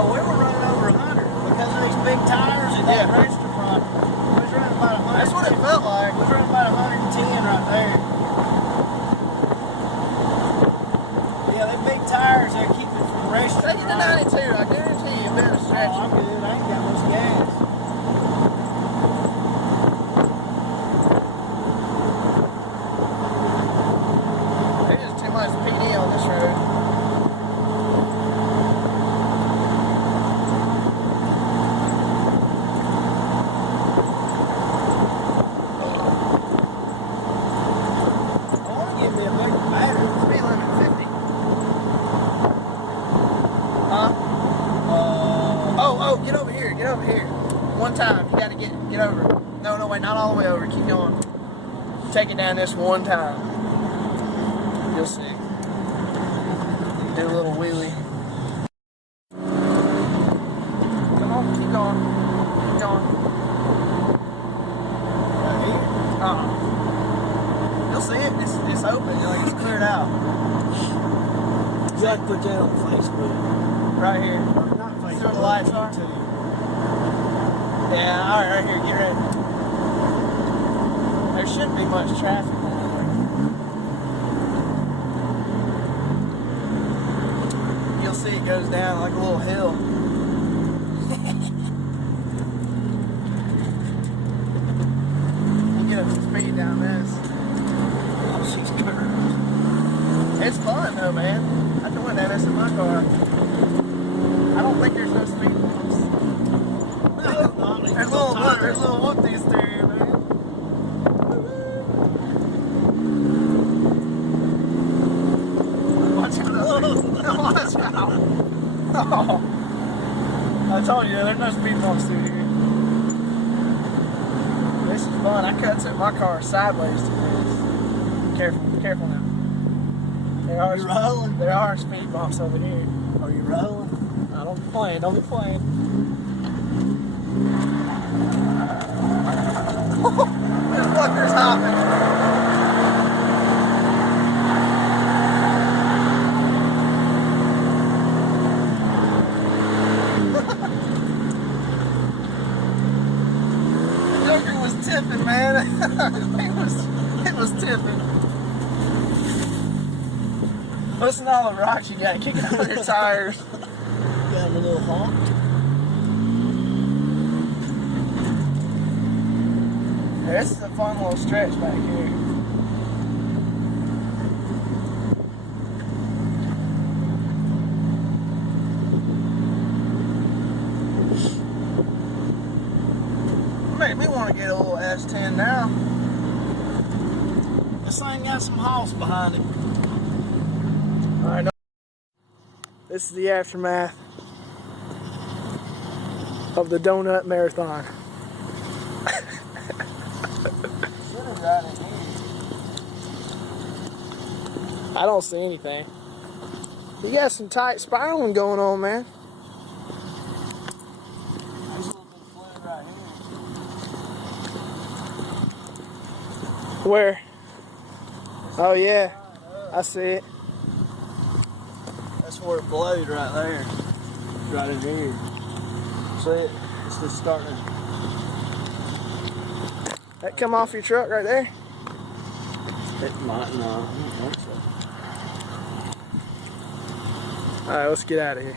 Oh, we were running over 100 because of these big tires and that register front. We was running about 100. That's what it felt like. We was running about 110 right there. Yeah, they big tires that keep it from the register. Take it to 92. I guarantee you, better stretch. Oh, I'm good. I ain't got much gas. There's too much PD on this road. Get over here. Get over here. One time. You gotta get over. No, wait, not all the way over. Keep going. Take it down this one time. You'll see. Do a little wheelie. Come on, keep going. Keep going. Right here. You'll see it. It's open. Like it's cleared out. You have to put that on Facebook. Right here. Not Facebook. See where the lights are? Yeah, alright, right here, get ready. There shouldn't be much traffic over there. You'll see it goes down like a little hill. We'll get up to speed down this. Oh, she's curved. It's fun though, man. I'm doing that in my car. I don't think there's no speed bumps. There's little whoop-dies there, man. Watch out. Watch out. Oh. I told you, there's no speed bumps through here. This is fun. I cut my car sideways to this. Careful now. There are speed bumps over here. Are you rolling? Don't be playing. What the fucker's hopping? The Joker was tipping, man. it was tipping. Listen to all the rocks you got kicking out your tires. Got a little honk. This is a fun little stretch back here. Made me want to get a little S10 now. This thing got some hoss behind it. Alright, this is the aftermath of the donut marathon. I don't see anything. You got some tight spiraling going on, man. There's a little bit of fluid right here. Where? Oh yeah, I see it. That's where it blowed right there. Right in here. See it? It's just starting. That come off your truck right there? It might not. I don't think so. Alright, let's get out of here.